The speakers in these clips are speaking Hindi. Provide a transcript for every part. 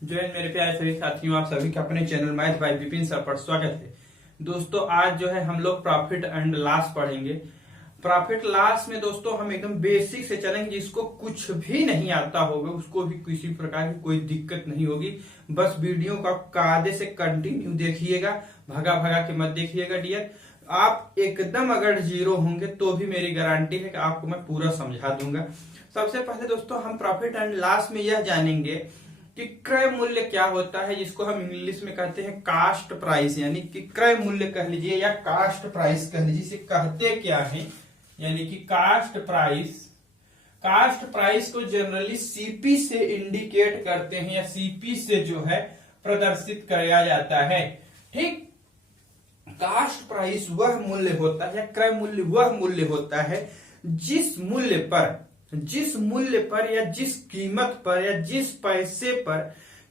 जो है मेरे प्यारे सभी साथियों, आप सभी का अपने channel math bye Vipin sir पर स्वागत है। दोस्तों आज जो है हम लोग प्रॉफिट एंड लॉस पढ़ेंगे। प्रॉफिट लॉस में दोस्तों हम एकदम बेसिक से चलेंगे। जिसको कुछ भी नहीं आता होगा उसको भी किसी प्रकार की कोई दिक्कत नहीं होगी। बस वीडियो का कायदे से कंटिन्यू देखिएगा, भगा भगा के मत देखिएगा डियर। आप एकदम अगर जीरो होंगे तो भी मेरी गारंटी है कि आपको मैं पूरा समझा दूंगा। सबसे पहले दोस्तों हम प्रॉफिट एंड लॉस में यह जानेंगे कि क्रय मूल्य क्या होता है, जिसको हम इंग्लिश में कहते हैं कास्ट प्राइस, यानी कि क्रय मूल्य कह लीजिए या कास्ट प्राइस कह लीजिए। इसे कहते क्या है, यानी कि कास्ट प्राइस। कास्ट प्राइस को जनरली सीपी से इंडिकेट करते हैं या सीपी से जो है प्रदर्शित किया जाता है। ठीक, कास्ट प्राइस वह मूल्य होता है, क्रय मूल्य वह मूल्य होता है जिस मूल्य पर या जिस कीमत पर या जिस पैसे पर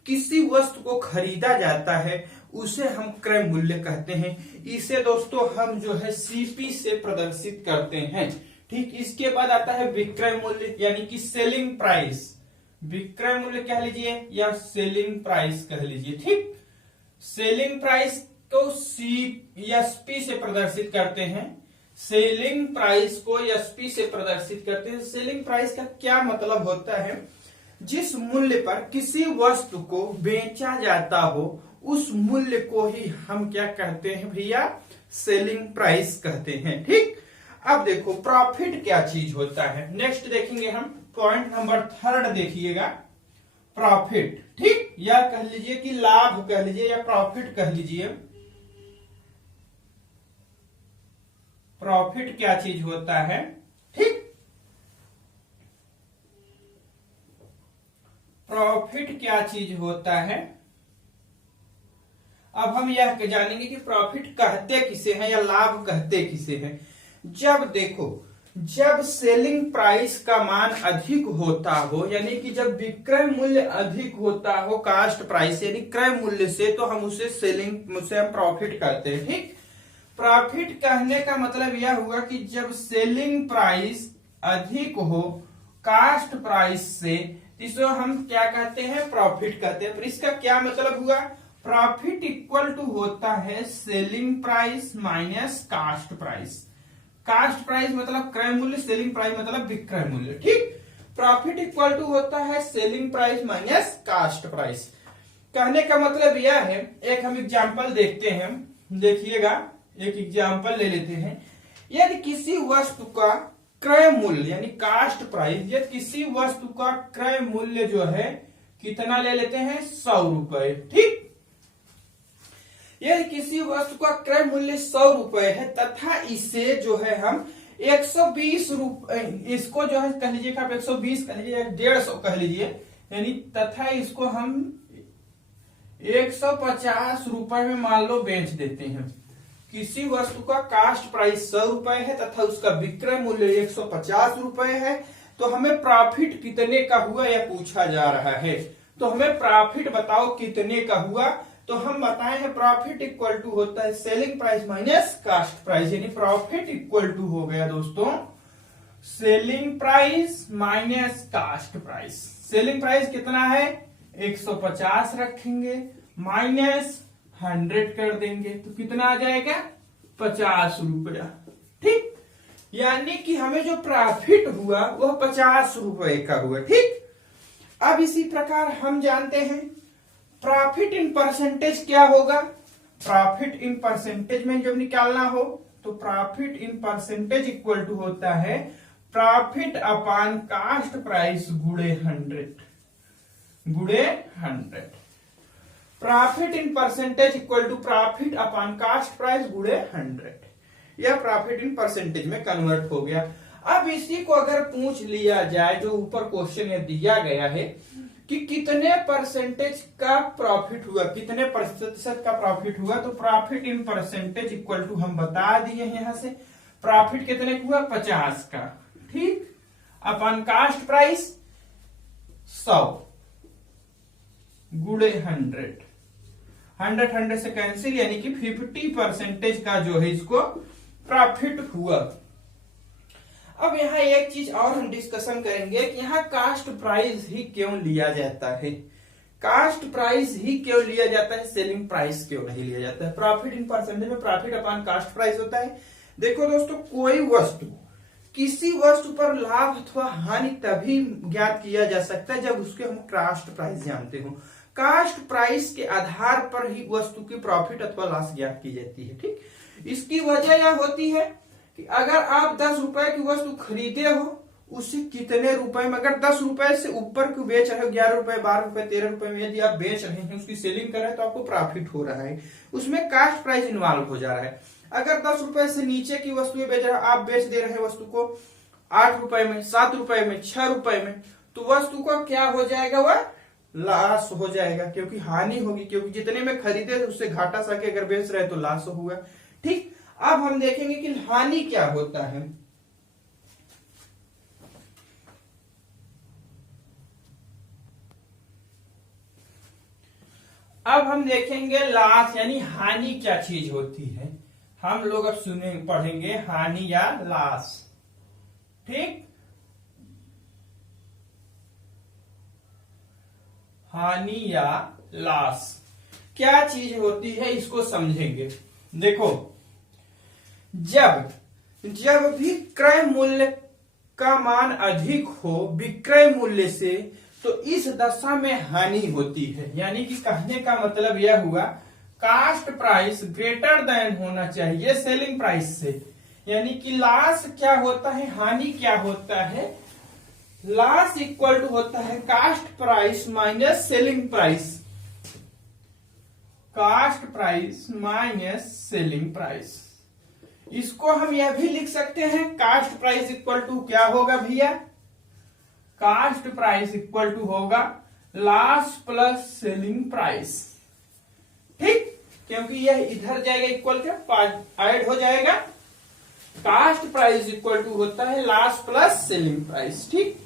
किसी वस्तु को खरीदा जाता है उसे हम क्रय मूल्य कहते हैं। इसे दोस्तों हम जो है सीपी से प्रदर्शित करते हैं। ठीक, इसके बाद आता है विक्रय मूल्य यानी कि सेलिंग प्राइस। विक्रय मूल्य कह लीजिए या सेलिंग प्राइस कह लीजिए। ठीक, सेलिंग प्राइस को एसपी से प्रदर्शित करते हैं। सेलिंग प्राइस को एसपी से प्रदर्शित करते हैं। सेलिंग प्राइस का क्या मतलब होता है, जिस मूल्य पर किसी वस्तु को बेचा जाता हो उस मूल्य को ही हम क्या कहते हैं भैया, सेलिंग प्राइस कहते हैं। ठीक, अब देखो प्रॉफिट क्या चीज होता है। नेक्स्ट देखेंगे हम पॉइंट नंबर 3 देखिएगा, प्रॉफिट। ठीक, या कह लीजिए कि लाभ कह लीजिए या प्रॉफिट कह लीजिए। प्रॉफिट क्या चीज होता है। ठीक, प्रॉफिट क्या चीज होता है। अब हम यह जानेंगे कि प्रॉफिट कहते किसे हैं या लाभ कहते किसे हैं। जब देखो, जब सेलिंग प्राइस का मान अधिक होता हो, यानी कि जब विक्रय मूल्य अधिक होता हो कास्ट प्राइस यानी क्रय मूल्य से, तो हम उसे हम प्रॉफिट कहते हैं। ठीक, प्रॉफिट कहने का मतलब यह हुआ कि जब सेलिंग प्राइस अधिक हो कास्ट प्राइस से, इसको हम क्या कहते हैं, प्रॉफिट कहते हैं। पर इसका क्या मतलब हुआ, प्रॉफिट इक्वल टू होता है selling price minus cost price. Cost price मतलब क्रय मूल्य, सेलिंग प्राइस मतलब विक्रय मूल्य। ठीक, प्रॉफिट इक्वल टू होता है selling price minus cost price. कहने का मतलब यह है, एक हम एग्जांपल देखते हैं, देखिएगा एक एग्जांपल ले लेते हैं। यदि किसी वस्तु का क्रय मूल्य यानी कास्ट प्राइस, यदि किसी वस्तु का क्रय मूल्य जो है कितना ले लेते हैं, 100 रुपए। ठीक, यदि किसी वस्तु का क्रय मूल्य 100 रुपए है तथा इसे जो है हम 120 रुपए, इसको जो है कह लीजिए आप 120 कह लीजिए, 150 कह लीजिए, यानी तथा इसको हम 150 रुपए में मान लो बेच देते हैं। किसी वस्तु का कास्ट प्राइस 100 रुपए है तथा उसका विक्रय मूल्य 150 रुपए है, तो हमें प्रॉफिट कितने का हुआ यह पूछा जा रहा है। तो हमें प्रॉफिट बताओ कितने का हुआ। तो हम बताए हैं प्रॉफिट इक्वल टू होता है selling price minus cost price, यानी प्रॉफिट इक्वल टू हो गया दोस्तों selling price minus cost price. Selling price कितना है, 150 रखेंगे, माइनस 100 कर देंगे तो कितना आ जाएगा, 50 रुपया। ठीक, यानी कि हमें जो प्रॉफिट हुआ वह 50 रुपए का हुआ। ठीक, अब इसी प्रकार हम जानते हैं प्रॉफिट इन परसेंटेज क्या होगा। प्रॉफिट इन परसेंटेज में जब निकालना हो तो profit in percentage equal to होता है प्रॉफिट अपॉन कास्ट प्राइस गुणे 100। Profit in percentage equal to profit upon cost price गुणे 100। यह प्रॉफिट इन परसेंटेज में कन्वर्ट हो गया। अब इसी को अगर पूछ लिया जाए, जो ऊपर क्वेश्चन में दिया गया है कि कितने परसेंटेज का प्रॉफिट हुआ, कितने प्रतिशत का प्रॉफिट हुआ, तो profit in percentage equal to हम बता दिए यहां से प्रॉफिट कितने का हुआ, 50 का। ठीक, अपॉन कास्ट प्राइस 100 गुणे 100 से कैंसिल, यानी कि 50% का जो है इसको प्रॉफिट हुआ। अब यहाँ एक चीज और हम डिस्कशन करेंगे कि यहाँ कास्ट प्राइस ही क्यों लिया जाता है। कास्ट प्राइस ही क्यों लिया जाता है, सेलिंग प्राइस क्यों नहीं लिया जाता है। प्रॉफिट इन परसेंटेज में प्रॉफिट अपॉन कास्ट प्राइस होता है। देखो दोस्तों, कोई वस्तु, किसी वस्तु पर लाभ अथवा हानि तभी ज्ञात किया जा सकता है जब उसके हम कास्ट प्राइस जानते हो। कास्ट प्राइस के आधार पर ही वस्तु की प्रॉफिट अथवा लॉस ज्ञात की जाती है। ठीक, इसकी वजह यह होती है कि अगर आप 10 रुपए की वस्तु खरीदे हो, उसे कितने रुपए में, अगर 10 रुपए से ऊपर को बेच रहे हो, 11 रुपए, 12 रुपए, 13 रुपए में यदि आप बेच रहे हैं, उसकी सेलिंग कर रहे हैं, तो आपको प्रॉफिट हो रहा है, उसमें कास्ट प्राइस इन्वॉल्व हो जा रहा है। अगर 10 रुपए से नीचे की वस्तुएं बेच रहे हो, आप बेच दे रहे हैं वस्तु को 8 रुपए में, 7 रुपए में, 6 रुपए में, तो वस्तु का क्या हो जाएगा, वह लॉस हो जाएगा, क्योंकि हानि होगी, क्योंकि जितने में खरीदे उससे घाटा सा के अगर बेच रहे हैं तो लॉस होगा। ठीक, अब हम देखेंगे कि हानि क्या होता है। अब हम देखेंगे लॉस यानी हानि क्या चीज होती है। हम लोग अब पढ़ेंगे हानि या लॉस। ठीक, हानि या लॉस क्या चीज होती है, इसको समझेंगे। देखो, जब भी क्रय मूल्य का मान अधिक हो विक्रय मूल्य से, तो इस दशा में हानि होती है। यानी कि कहने का मतलब यह हुआ, कास्ट प्राइस ग्रेटर देन होना चाहिए सेलिंग प्राइस से। यानी कि लॉस क्या होता है, हानि क्या होता है, लॉस इक्वल टू होता है cast price minus selling price, cast price minus selling price. इसको हम यह भी लिख सकते हैं, कास्ट प्राइस इक्वल टू क्या होगा भैया, कास्ट प्राइस इक्वल टू होगा लॉस प्लस सेलिंग प्राइस। ठीक, क्योंकि यह इधर जाएगा इक्वल के ऐड हो जाएगा, कास्ट प्राइस इक्वल टू होता है लॉस प्लस सेलिंग प्राइस। ठीक,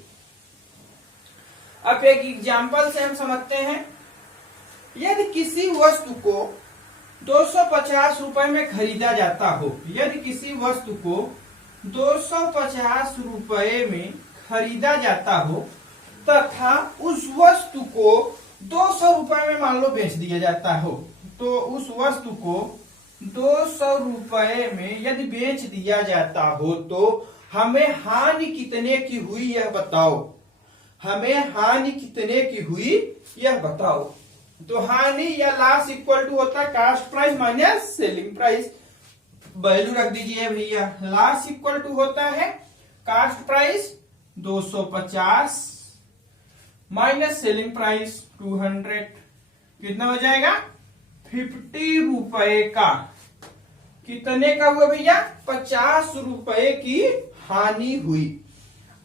अब एक एग्जांपल से हम समझते हैं। यदि किसी वस्तु को 250 रुपए में खरीदा जाता हो, यदि किसी वस्तु को 250 रुपए में खरीदा जाता हो तथा उस वस्तु को 200 रुपए में मान लो बेच दिया जाता हो, तो उस वस्तु को 200 रुपए में यदि बेच दिया जाता हो तो हमें हानि कितने की हुई यह बताओ, हमें हानि कितने की हुई यह बताओ। तो हानि या लॉस इक्वल टू होता है cast price minus selling price. Value रख दीजिए भैया, लॉस इक्वल टू होता है cost price 250 minus selling price 200, कितना हो जाएगा 50 रुपए का। कितने का हुआ भैया, 50 रुपए की हानि हुई।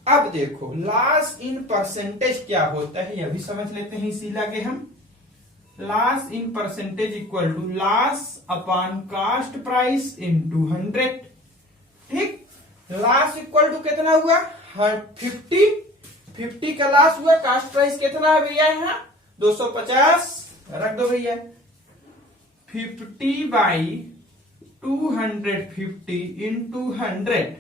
अब देखो लॉस इन परसेंटेज क्या होता है, यह भी समझ लेते हैं इसी लगे हम। Loss in percentage equal to loss upon cost price into 100। ठीक, लॉस इक्वल टू कितना हुआ 50 का लॉस हुआ, कास्ट प्राइस कितना है भैया यहाँ 250 रख दो भैया, 50 बाई 250 इंटू 100।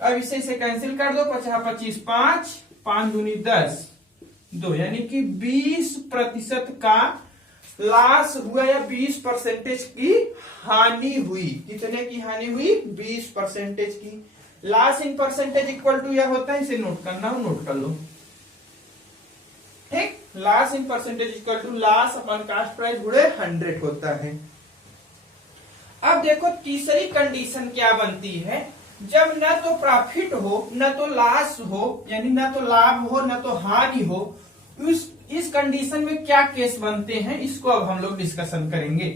अब इसे कैंसिल कर दो, 50 5 5 दूनी 10 2, यानी कि 20% का लॉस हुआ या 20% की हानि हुई। कितने की हानि हुई, 20% की। Loss in percentage equal to यह होता है, इसे नोट करना हो नोट कर लो। ठीक, loss in percentage equal to loss upon cost price गुणे 100 होता है। अब देखो तीसरी कंडीशन क्या बनती है, जब न तो प्रॉफिट हो न तो लॉस हो, यानी न तो लाभ हो न तो हानि हो, इस कंडीशन में क्या केस बनते हैं, इसको अब हम लोग डिस्कशन करेंगे।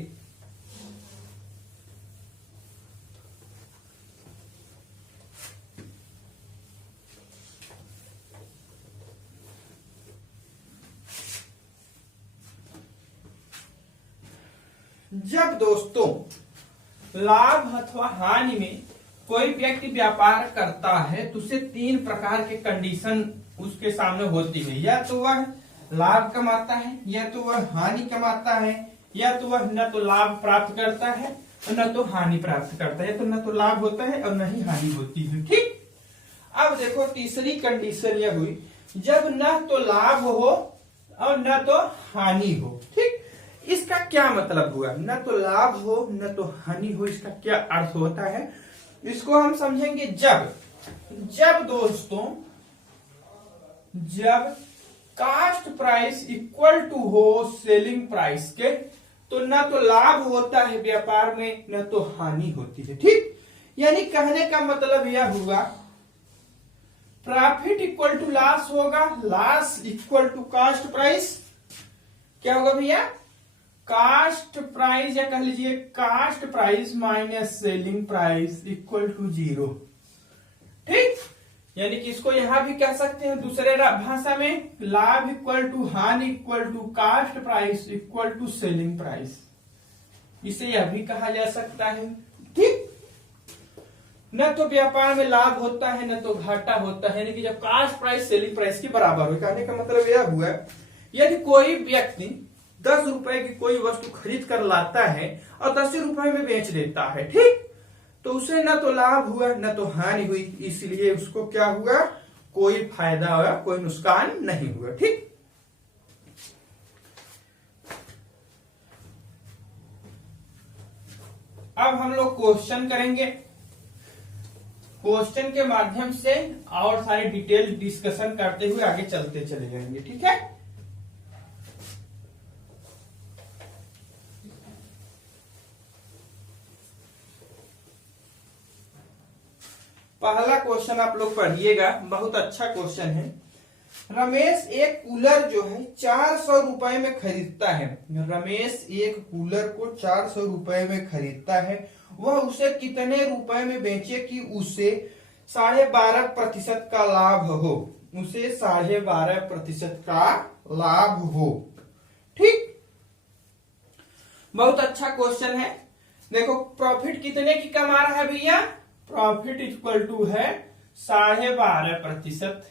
जब दोस्तों लाभ अथवा हानि में कोई व्यक्ति व्यापार करता है तो उसे 3 प्रकार के कंडीशन उसके सामने होती है, या तो वह लाभ कमाता है, या तो वह हानि कमाता है, या तो वह न तो लाभ प्राप्त करता है और न तो हानि प्राप्त करता है। तो न तो लाभ होता है और न ही हानि होती है। ठीक, अब देखो तीसरी कंडीशन यह हुई, जब न तो लाभ हो और न तो हानि हो। ठीक, इसका क्या मतलब हुआ, न तो लाभ हो न तो हानि हो, इसका क्या अर्थ होता है इसको हम समझेंगे जब दोस्तों जब कास्ट प्राइस इक्वल टू हो सेलिंग प्राइस के, तो न तो लाभ होता है व्यापार में न तो हानि होती है। ठीक, यानी कहने का मतलब यह हुआ प्रॉफिट इक्वल टू लॉस होगा, loss equal to cost price. क्या होगा भैया, कास्ट प्राइस या कह लीजिए cost price minus selling price equal to 0। ठीक, यानी कि इसको यहां भी कह सकते हैं दूसरे भाषा में, लाभ इक्वल टू हानि equal to cost price equal to selling price, इसे यह भी कहा जा सकता है। ठीक, न तो व्यापार में लाभ होता है न तो घाटा होता है, यानी कि जब कास्ट प्राइस सेलिंग प्राइस के बराबर हो। कहने का मतलब यह हुआ यदि कोई व्यक्ति 10 रुपए की कोई वस्तु खरीद कर लाता है और 10 रुपए में बेच देता है, ठीक, तो उसे न तो लाभ हुआ न तो हानि हुई, इसलिए उसको क्या हुआ, कोई फायदा हुआ कोई नुकसान नहीं हुआ। ठीक, अब हम लोग क्वेश्चन करेंगे, क्वेश्चन के माध्यम से और सारी डिटेल डिस्कशन करते हुए आगे चलते चले जाएंगे। ठीक है, पहला क्वेश्चन आप लोग पढ़िएगा, बहुत अच्छा क्वेश्चन है। रमेश एक कूलर जो है 400 रुपए में खरीदता है। रमेश एक कूलर को 400 रुपए में खरीदता है, वह उसे कितने रुपए में बेचे कि उसे 12.5% का लाभ हो, उसे 12.5% का लाभ हो। ठीक, बहुत अच्छा क्वेश्चन है। देखो प्रॉफिट कितने की कमा रहा है भैया, प्रॉफिट इक्वल टू है 12.5%।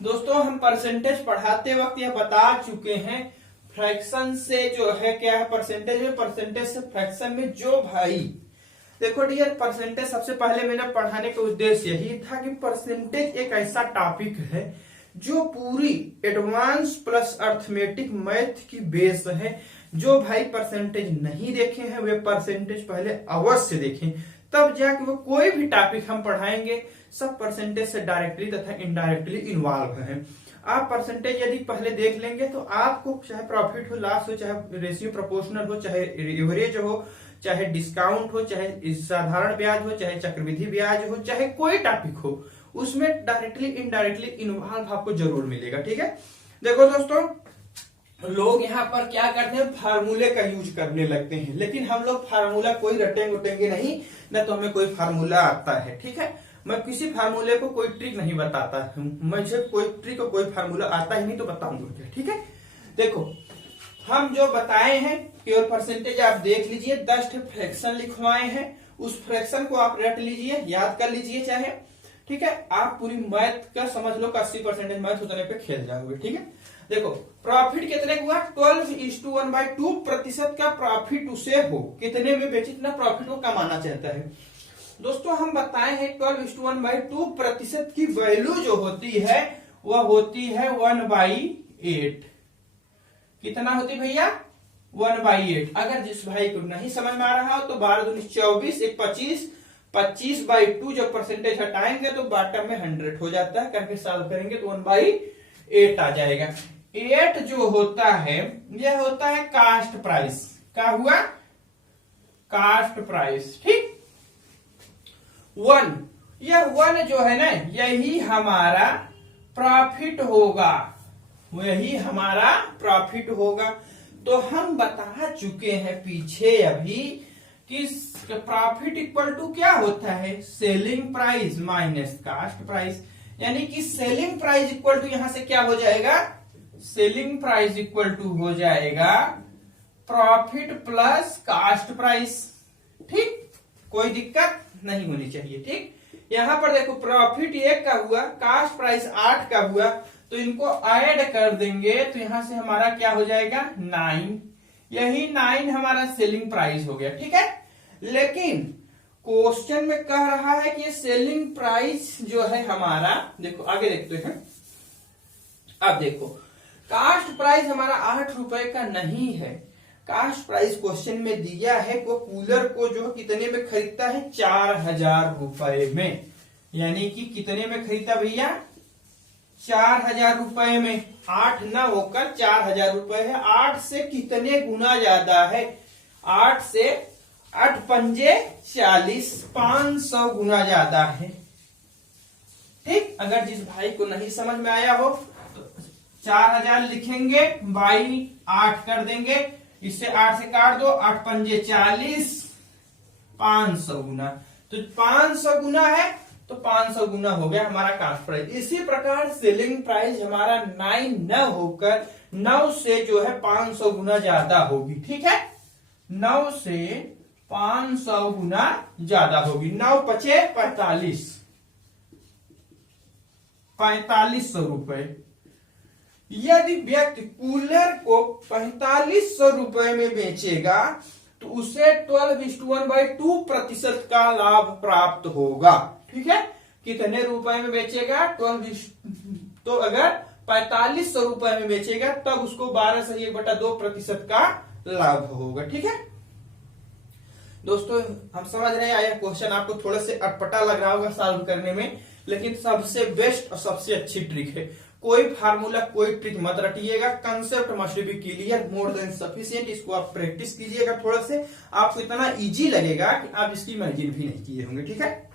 दोस्तों हम परसेंटेज पढ़ाते वक्त यह बता चुके हैं, फ्रैक्शन से जो है क्या है परसेंटेज में, परसेंटेज से फ्रैक्शन में जो भाई देखो डियर, परसेंटेज सबसे पहले मेरा पढ़ाने का उद्देश्य यही था कि परसेंटेज एक ऐसा टॉपिक है जो पूरी एडवांस प्लस अर्थमेटिक मैथ की बेस है। जो भाई परसेंटेज नहीं देखे हैं वे परसेंटेज पहले अवश्य देखें, तब जाके वो कोई भी टॉपिक हम पढ़ाएंगे सब परसेंटेज से डायरेक्टली तथा इनडायरेक्टली इन्वॉल्व है। आप परसेंटेज यदि पहले देख लेंगे तो आपको चाहे प्रॉफिट हो लॉस हो, चाहे रेशियो प्रोपोर्शनल हो, चाहे एवरेज हो, चाहे डिस्काउंट हो, चाहे साधारण ब्याज हो, चाहे चक्रवृद्धि ब्याज हो, चाहे कोई टॉपिक हो, उसमें डायरेक्टली इनडायरेक्टली इन्वॉल्व आपको जरूर मिलेगा। ठीक है, देखो दोस्तों लोग यहाँ पर क्या करते हैं, फार्मूले का यूज करने लगते हैं, लेकिन हम लोग फार्मूला कोई रटेंगे नहीं, न तो हमें कोई फार्मूला आता है। ठीक है, मैं किसी फार्मूले को कोई ट्रिक नहीं बताता हूं, मुझे कोई ट्रिक और कोई फार्मूला आता ही नहीं तो बताऊंगा क्या। ठीक है, देखो हम जो बताए हैं केवल परसेंटेज आप देख लीजिए, 10 फ्रैक्शन लिखवाए हैं, उस फ्रैक्शन को आप रट लीजिए, याद कर लीजिए चाहे। ठीक है, आप पूरी मैथ का समझ लो 80% मैथ उतने पे खेल जाओगे। ठीक है, देखो प्रॉफिट कितने हुआ, 12:1/2% का प्रॉफिट उसे हो, कितने में बेचे, इतना प्रॉफिट वो कमाना चाहता है। दोस्तों हम बताए हैं 12:1/2% की वैल्यू जो होती है वह होती है 1/8। कितना होती भैया, 1/8। अगर जिस भाई को नहीं समझ में आ रहा हो तो 12 दूनी 24, 1 25, 25/2 जब परसेंटेज हटाएंगे तो बॉटम में 100 हो जाता है, करके सॉल्व करेंगे तो 1/8 आ जाएगा। 8 जो होता है यह होता है कास्ट प्राइस, क्या हुआ, कास्ट प्राइस। ठीक, 1, यह 1 जो है ना यही हमारा प्रॉफिट होगा, वही हमारा प्रॉफिट होगा। तो हम बता चुके हैं पीछे अभी कि प्रॉफिट इक्वल टू क्या होता है, selling price minus cost price, यानी कि सेलिंग प्राइस इक्वल टू यहां से क्या हो जाएगा, सेलिंग प्राइस इक्वल टू हो जाएगा प्रॉफिट प्लस कास्ट प्राइस। ठीक, कोई दिक्कत नहीं होनी चाहिए। ठीक, यहां पर देखो प्रॉफिट 1 का हुआ, कास्ट प्राइस 8 का हुआ, तो इनको ऐड कर देंगे तो यहां से हमारा क्या हो जाएगा 9, यही 9 हमारा सेलिंग प्राइस हो गया। ठीक है, लेकिन क्वेश्चन में कह रहा है कि सेलिंग प्राइस जो है हमारा, देखो आगे देखते हैं। अब देखो कास्ट प्राइस हमारा 8 रुपए का नहीं है। कास्ट प्राइस क्वेश्चन में दिया है वो कूलर को जो कितने में खरीदता है, 4000 रुपए में। यानी कि कितने में खरीदता भैया, 4000 रुपए में। 8 न होकर 4000 रुपए है। 8 से कितने गुना ज्यादा है, 8 से 8 पंजे 40, 500 गुना ज्यादा है। ठीक, अगर जिस भाई को नहीं समझ में आया हो तो 4000 लिखेंगे, बाई 8 कर देंगे, इससे 8 से काट दो, 8 पंजे 40, 500 गुना। तो 500 गुना है तो 500 गुना हो गया हमारा कास्ट प्राइस। इसी प्रकार सेलिंग प्राइस हमारा 9 न होकर 9 से जो है 500 गुना ज्यादा होगी। ठीक है, 9 से 500 गुना ज्यादा होगी। 9 पचे 45, 4500 रुपए। यदि व्यक्ति कूलर को 4500 रुपए में बेचेगा तो उसे 12:1/2% का लाभ प्राप्त होगा। ठीक है, कितने रुपए में बेचेगा, 12, तो अगर 4500 रुपए में बेचेगा तब उसको 12/1/2% का लाभ होगा। ठीक है दोस्तों, हम समझ रहे हैं। आया क्वेश्चन आपको थोड़ा से अटपटा लग रहा होगा सॉल्व करने में, लेकिन सबसे बेस्ट और सबसे अच्छी ट्रिक है। कोई फार्मूला कोई ट्रिक मत रटिएगा, concept must be clear, more than sufficient. इसको आप प्रैक्टिस कीजिएगा थोड़ा से, आपको इतना इजी लगेगा कि आप इसकी इमेजिन भी नहीं किए होंगे। ठीक है,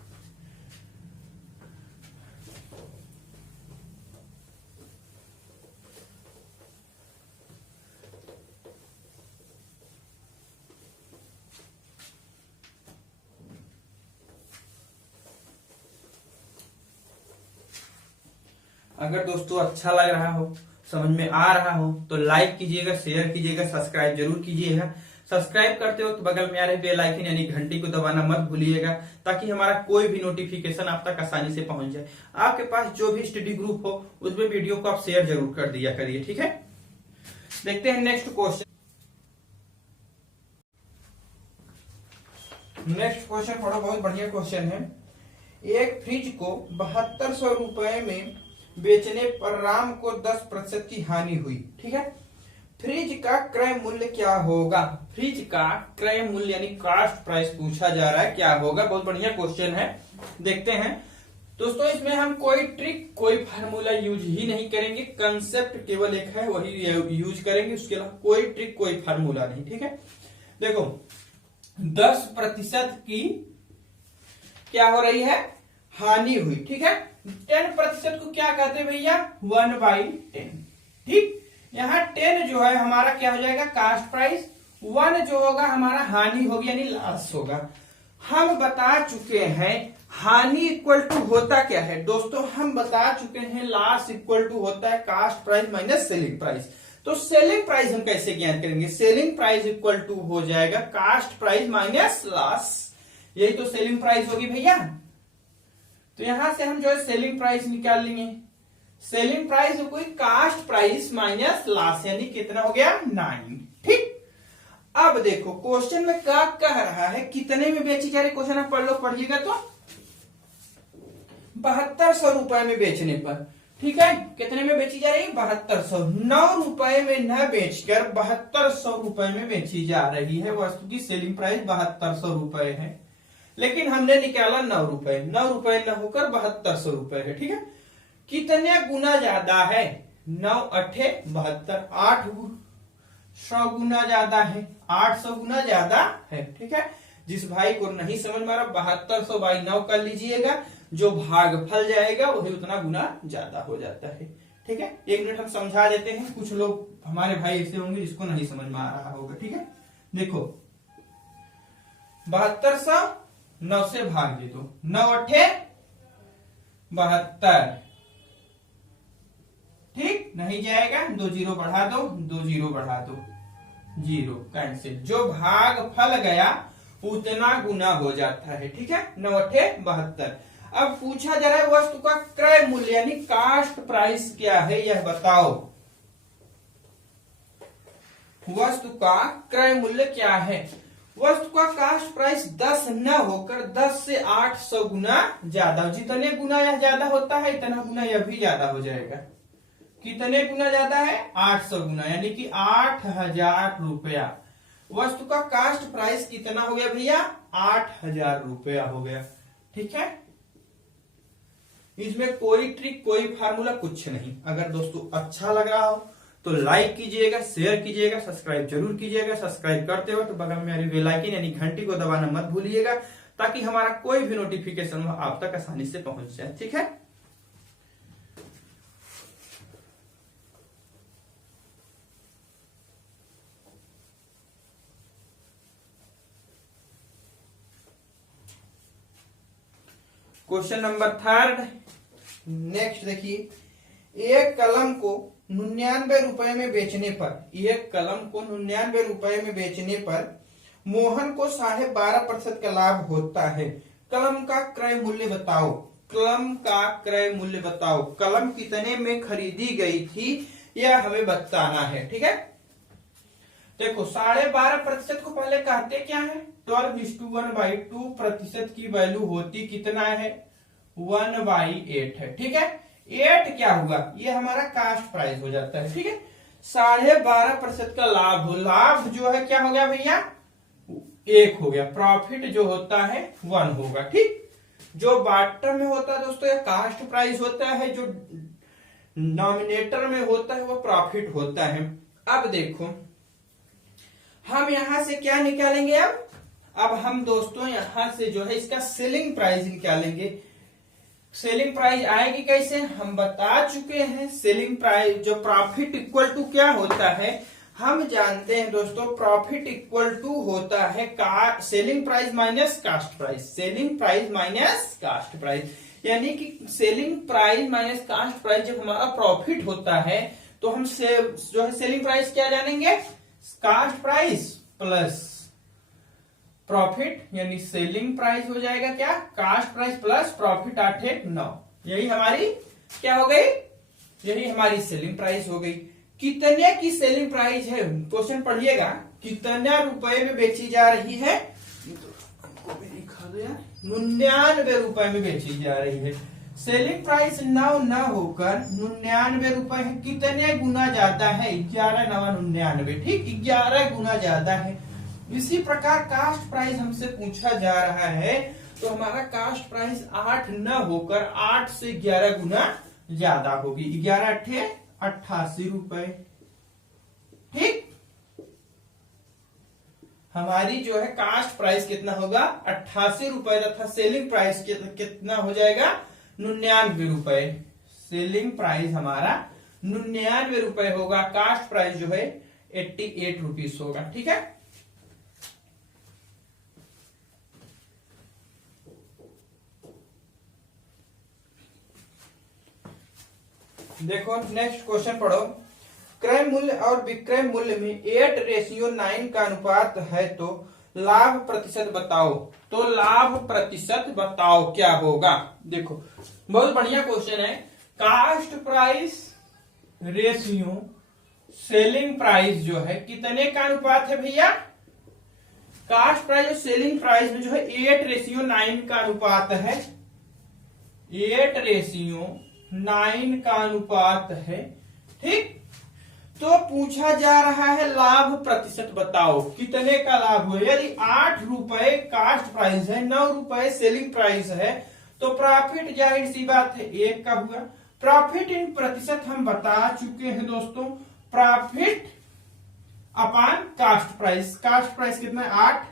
अगर दोस्तों अच्छा लग रहा हो, समझ में आ रहा हो तो लाइक कीजिएगा, शेयर कीजिएगा, सब्सक्राइब जरूर कीजिएगा। सब्सक्राइब करते वक्त बगल में आ रहे बेल आइकन यानी घंटी को दबाना मत भूलिएगा, ताकि हमारा कोई भी नोटिफिकेशन आप तक आसानी से पहुंच जाए। आपके पास जो भी स्टडी ग्रुप हो उसमें वीडियो को आप शेयर जरूर कर दिया करिए। ठीक है, देखते हैं नेक्स्ट क्वेश्चन। नेक्स्ट क्वेश्चन थोड़ा बहुत बढ़िया क्वेश्चन है। एक फ्रिज को 7200 रुपए में बेचने पर राम को 10% की हानि हुई। ठीक है, फ्रिज का क्रय मूल्य क्या होगा। फ्रिज का क्रय मूल्य यानी कास्ट प्राइस पूछा जा रहा है, क्या होगा। बहुत बढ़िया क्वेश्चन है, देखते हैं दोस्तों। इसमें हम कोई ट्रिक कोई फार्मूला यूज ही नहीं करेंगे, कंसेप्ट केवल एक है वही यूज करेंगे, उसके अलावा कोई ट्रिक कोई फार्मूला नहीं। ठीक है, देखो 10% की क्या हो रही है, हानि हुई। ठीक है, 10% को क्या कहते हैं भैया, 1/10। ठीक, यहाँ 10 जो है हमारा क्या हो जाएगा, कास्ट प्राइस। 1 जो होगा हमारा हानि होगी यानी लॉस होगा। हम बता चुके हैं हानि इक्वल टू होता क्या है दोस्तों, हम बता चुके हैं लॉस इक्वल टू होता है cast price minus selling price. तो सेलिंग प्राइस हम कैसे ज्ञात करेंगे, सेलिंग प्राइस इक्वल टू हो जाएगा कास्ट प्राइस माइनस लॉस। यही तो सेलिंग प्राइस होगी भैया। तो यहां से हम जो है सेलिंग प्राइस निकाल लेंगे। सेलिंग प्राइस कोई कास्ट प्राइस माइनस लॉस, यानी कितना हो गया, 9। ठीक, अब देखो क्वेश्चन में क्या कह रहा है, कितने में बेची जा रही। क्वेश्चन आप पढ़ लो, पढ़िएगा तो 7200 रुपए में बेचने पर। ठीक है, कितने में बेची जा रही है, 7200। 9 रुपए में न बेचकर 7200 रुपए में बेची जा रही है। वस्तु की सेलिंग प्राइस 7200 रुपए है, लेकिन हमने निकाला 9 रुपए। 9 रुपए न होकर 7200 रुपए है। ठीक है, कितने गुना ज्यादा है, 9 8 72, 800 गुना ज्यादा है, 800 गुना ज्यादा है। ठीक है, जिस भाई को नहीं समझ में आ रहा 7200 बाई 9 कर लीजिएगा, जो भागफल जाएगा वही उतना गुना ज्यादा हो जाता है। ठीक है, 1 मिनट हम समझा देते हैं, कुछ लोग हमारे भाई ऐसे होंगे जिसको नहीं समझ में आ रहा होगा। ठीक है, देखो 7200 9 से भाग दे दो, 9 8 72। ठीक, नहीं जाएगा, 2 जीरो बढ़ा दो, 2 जीरो बढ़ा दो, 0 कैंसिल। जो भाग फल गया उतना गुना हो जाता है। ठीक है, 9 8 72। अब पूछा जा रहा है वस्तु का क्रय मूल्य यानी कास्ट प्राइस क्या है, यह बताओ। वस्तु का क्रय मूल्य क्या है। वस्तु का कास्ट प्राइस 10 न होकर 10 से 800 गुना ज्यादा। जितने गुना यह ज्यादा होता है इतना गुना यह भी ज्यादा हो जाएगा। कितने गुना ज्यादा है? 800 गुना, यानी कि 8000 रुपया। वस्तु का कास्ट प्राइस कितना हो गया भैया? 8000 रुपया हो गया। ठीक है, इसमें कोई ट्रिक कोई फार्मूला कुछ नहीं। अगर दोस्तों अच्छा लग रहा हो तो लाइक कीजिएगा, शेयर कीजिएगा, सब्सक्राइब जरूर कीजिएगा। सब्सक्राइब करते हो तो बगल में मेरी बेल आइकन यानी घंटी को दबाना मत भूलिएगा, ताकि हमारा कोई भी नोटिफिकेशन हो आप तक आसानी से पहुंच जाए। ठीक है, क्वेश्चन नंबर 3। नेक्स्ट देखिए, एक कलम को 99 रुपए में बेचने पर, एक कलम को 99 रुपए में बेचने पर मोहन को 12.5% का लाभ होता है। कलम का क्रय मूल्य बताओ। कलम का क्रय मूल्य बताओ। कलम कितने में खरीदी गई थी यह हमें बताना है। ठीक है, देखो 12.5% को पहले कहते क्या है? 12:1/2% की वैल्यू होती कितना है? 1/8 है। ठीक है, 8 क्या हुआ? ये हमारा कास्ट प्राइस हो जाता है। ठीक है, 12.5% का लाभ हो, लाभ जो है क्या हो गया भैया? 1 हो गया। प्रॉफिट जो होता है 1 होगा। ठीक, जो बॉटम में होता है दोस्तों यह कास्ट प्राइस होता है, जो नॉमिनेटर में होता है वो प्रॉफिट होता है। अब देखो हम यहां से क्या निकालेंगे? अब हम दोस्तों यहां से जो है इसका सेलिंग प्राइस निकालेंगे। सेलिंग प्राइस आएगी कैसे? हम बता चुके हैं। सेलिंग प्राइस जो प्रॉफिट इक्वल टू क्या होता है हम जानते हैं दोस्तों। प्रॉफिट इक्वल टू होता है selling price minus cost price. Selling price minus cost price, यानी कि selling price minus cost price जब हमारा प्रॉफिट होता है तो हम जो है सेलिंग प्राइस क्या जानेंगे? कास्ट प्राइस प्लस प्रॉफिट, यानी सेलिंग प्राइस हो जाएगा क्या? Cost price plus profit 8/9। यही हमारी क्या हो गई? यही हमारी सेलिंग प्राइस हो गई। कितने की सेलिंग प्राइस है? क्वेश्चन पढ़िएगा, कितने रुपए में बेची जा रही है? 99 रुपए में बेची जा रही है। सेलिंग प्राइस 9 न होकर 99 रुपए है। कितने गुना ज्यादा है? 11×9 = 99। ठीक, 11 गुना ज्यादा है। इसी प्रकार कास्ट प्राइस हमसे पूछा जा रहा है, तो हमारा कास्ट प्राइस 8 न होकर 8 से 11 गुना ज्यादा होगी। 11×8 = 88 रुपए। ठीक, हमारी जो है कास्ट प्राइस कितना होगा? 88 रुपए तथा सेलिंग प्राइस कितना हो जाएगा? 99 रुपए। सेलिंग प्राइस हमारा 99 रुपए होगा। कास्ट प्राइस जो है 88 रुपीस होगा। ठीक है, देखो नेक्स्ट क्वेश्चन पढ़ो। क्रय मूल्य और विक्रय मूल्य में 8:9 का अनुपात है, तो लाभ प्रतिशत बताओ। तो लाभ प्रतिशत बताओ क्या होगा? देखो बहुत बढ़िया क्वेश्चन है। Cost price ratio selling price जो है कितने का अनुपात है भैया? कास्ट प्राइस और सेलिंग प्राइस में जो है 8:9 का अनुपात है। 8:9 का अनुपात है। ठीक, तो पूछा जा रहा है लाभ प्रतिशत बताओ, कितने का लाभ हो? यदि 8 रुपए कास्ट प्राइस है, 9 रुपए सेलिंग प्राइस है, तो प्रॉफिट जाहिर सी बात है 1 का हुआ। प्रॉफिट इन प्रतिशत हम बता चुके हैं दोस्तों। प्रॉफिट अपान कास्ट प्राइस। कास्ट प्राइस कितना है? 8।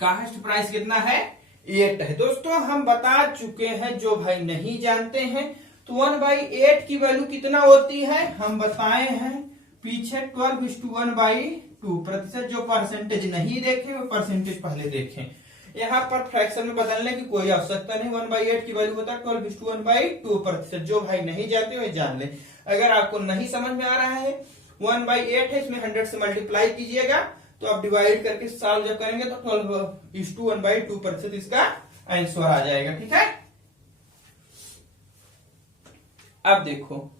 कास्ट प्राइस कितना है? 8 है। दोस्तों हम बता चुके हैं, जो भाई नहीं जानते हैं तो 1/8 की वैल्यू कितना होती है हम बताए हैं पीछे। 12:1/2 प्रतिशत। जो परसेंटेज नहीं देखे वो परसेंटेज पहले देखें। यहाँ पर फ्रैक्शन में बदलने की कोई आवश्यकता नहीं। 1/8 की वैल्यू होता है 12:1/2 प्रतिशत। जो भाई नहीं जानते वो जान ले। अगर आपको नहीं समझ में आ रहा है 1/8 है, इसमें 100 से मल्टीप्लाई कीजिएगा, तो आप डिवाइड करके सॉल्व जब करेंगे तो 12:1/2 प्रतिशत इसका आंसर आ जाएगा। ठीक है, अब देखो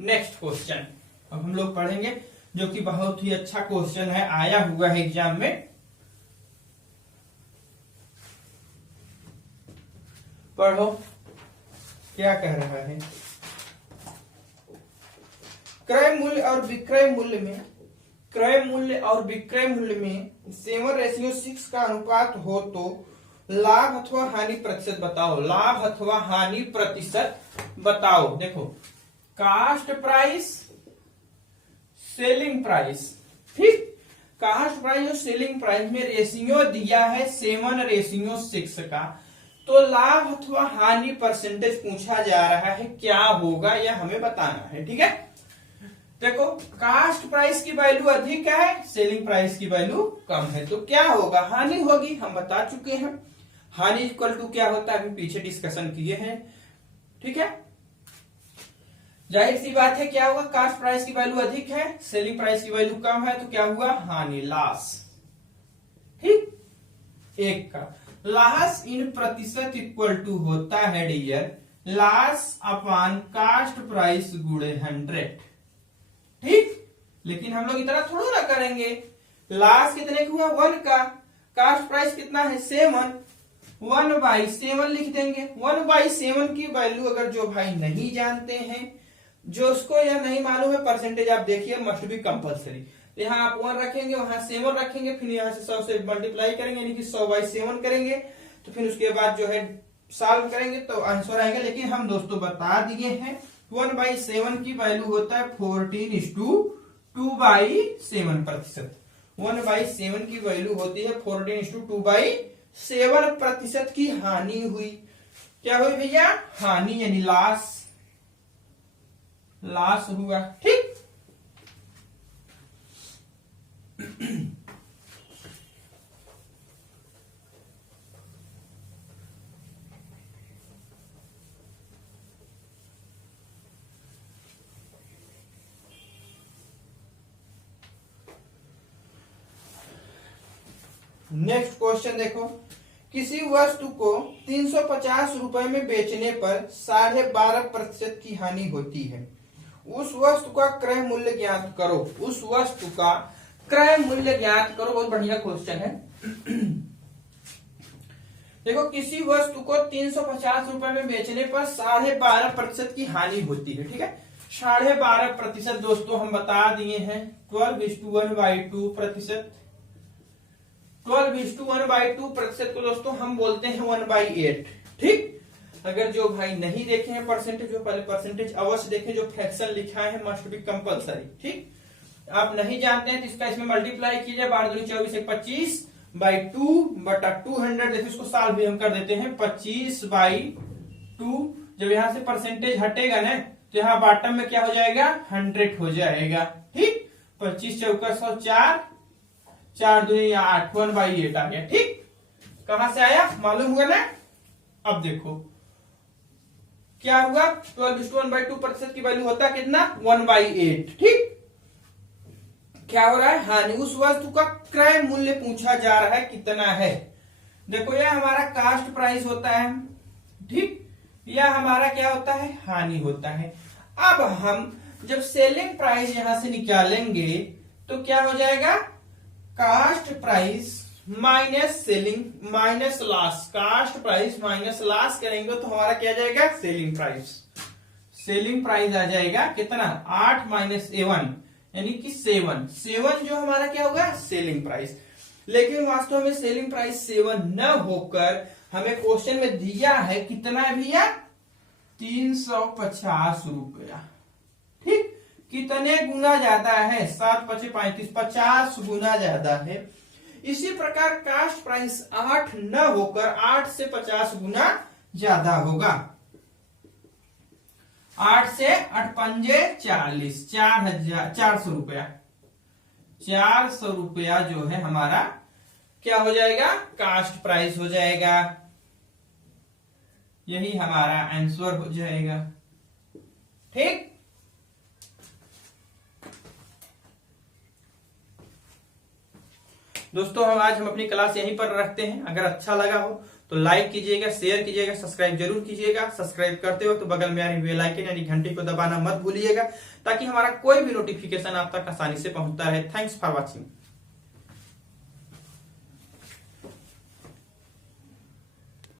नेक्स्ट क्वेश्चन अब हम लोग पढ़ेंगे, जो कि बहुत ही अच्छा क्वेश्चन है, आया हुआ है एग्जाम में। पढ़ो क्या कह रहा है। क्रय मूल्य और विक्रय मूल्य में, क्रय मूल्य और विक्रय मूल्य में 7:6 का अनुपात हो तो लाभ अथवा हानि प्रतिशत बताओ। लाभ अथवा हानि प्रतिशत बताओ। देखो, कास्ट प्राइस, सेलिंग प्राइस, ठीक, कास्ट प्राइस और सेलिंग प्राइस में रेशियो दिया है 7:6 का, तो लाभ अथवा हानि परसेंटेज पूछा जा रहा है, क्या होगा यह हमें बताना है। ठीक है, देखो कास्ट प्राइस की वैल्यू अधिक है, सेलिंग प्राइस की वैल्यू कम है, तो क्या होगा, हानि होगी। हम बता चुके हैं हानि इक्वल टू क्या होता है, अभी पीछे डिस्कशन किए हैं। ठीक है, जाहिर सी बात है, क्या होगा, कास्ट प्राइस की वैल्यू अधिक है, सेलिंग प्राइस की वैल्यू कम है, तो क्या हुआ, हानि, लॉस। ठीक, एक का लॉस इन प्रतिशत इक्वल टू होता है dear loss upon cost price गुणे 100। ठीक, लेकिन हम लोग इतना थोड़ा ना करेंगे। लॉस कितने का हुआ, 1 का, कास्ट प्राइस कितना है 7, 1/7 लिख देंगे। 1/7 की वैल्यू अगर जो भाई नहीं जानते हैं, जो उसको यह नहीं मालूम है, परसेंटेज आप देखिए मस्ट बी कंपलसरी। यहाँ आप 1 रखेंगे, वहां 7 रखेंगे, फिर यहाँ से 100 से मल्टीप्लाई करेंगे, यानी कि 100/7 करेंगे, तो फिर उसके बाद जो है सॉल्व करेंगे तो आंसर आएगा। लेकिन हम दोस्तों बता दिए हैं 1/7 की वैल्यू होता है 14:2/7 प्रतिशत। 1/7 की वैल्यू होती है 14:2/7 प्रतिशत की हानि हुई। क्या हुई भैया, हानि, यानी लॉस, लॉस हुआ। ठीक, नेक्स्ट क्वेश्चन देखो, किसी वस्तु को 350 रुपए में बेचने पर 12.5% की हानि होती है, उस वस्तु का क्रय मूल्य ज्ञात करो। उस वस्तु का क्रय मूल्य ज्ञात करो, बहुत बढ़िया क्वेश्चन है। देखो, किसी वस्तु को 350 रुपए में बेचने पर 12.5% की हानि होती है। ठीक है, 12.5% दोस्तों हम बता दिए हैं 12:1/2 प्रतिशत। 12:1/2 प्रतिशत को दोस्तों हम बोलते हैं 1/8। ठीक, अगर जो भाई नहीं देखे हैं परसेंटेज, जो पहले परसेंटेज अवश्य देखें, जो फ्रैक्शन लिखा है मस्ट बी कंपलसरी। ठीक, आप नहीं जानते हैं तो इसका इसमें मल्टीप्लाई कीजिए, 12×2 = 25/2/200। देखिए इसको सॉल्व भी हम कर देते हैं, 25/2। जब यहां से परसेंटेज हटेगा ना, तो यहाँ बॉटम में क्या हो जाएगा, 100 हो जाएगा। ठीक, 25 चौका 100, 4 4 2 8, 1/8 आ गया। ठीक, कहां से आया मालूम हुआ ना। अब देखो क्या हुआ, 12:1/2 प्रतिशत की वैल्यू होता है कितना, 1/8। ठीक, क्या हो रहा है, हानि। उस वस्तु का क्रय मूल्य पूछा जा रहा है, कितना है। देखो यह हमारा कास्ट प्राइस होता है, ठीक, यह हमारा क्या होता है, हानि होता है। अब हम जब सेलिंग प्राइस यहां से निकालेंगे तो क्या हो जाएगा, cast price minus selling minus loss. Cast price minus loss करेंगे तो हमारा क्या जाएगा, सेलिंग प्राइस। सेलिंग प्राइस आ जाएगा कितना, 8 - A1 यानी कि 7 जो हमारा क्या होगा, सेलिंग प्राइस। लेकिन वास्तव में सेलिंग प्राइस 7 न होकर हमें क्वेश्चन में दिया है कितना है भैया, 350 रुपया। ठीक, कितने गुना ज्यादा है, 7×5 = 35, 50 गुना ज्यादा है। इसी प्रकार कास्ट प्राइस 8 न होकर 8 से 50 गुना ज्यादा होगा। 8 से 8 पंजे 40, 400 रुपया। 400 रुपया जो है हमारा क्या हो जाएगा, कास्ट प्राइस हो जाएगा। यही हमारा आंसर हो जाएगा। ठीक, दोस्तों हम अपनी क्लास यहीं पर रखते हैं। अगर अच्छा लगा हो तो लाइक कीजिएगा, शेयर कीजिएगा, सब्सक्राइब जरूर कीजिएगा। सब्सक्राइब करते हो तो बगल में आ रही बेल आइकन यानी घंटी को दबाना मत भूलिएगा, ताकि हमारा कोई भी नोटिफिकेशन आप तक आसानी से पहुंचता रहे। Thanks for watching.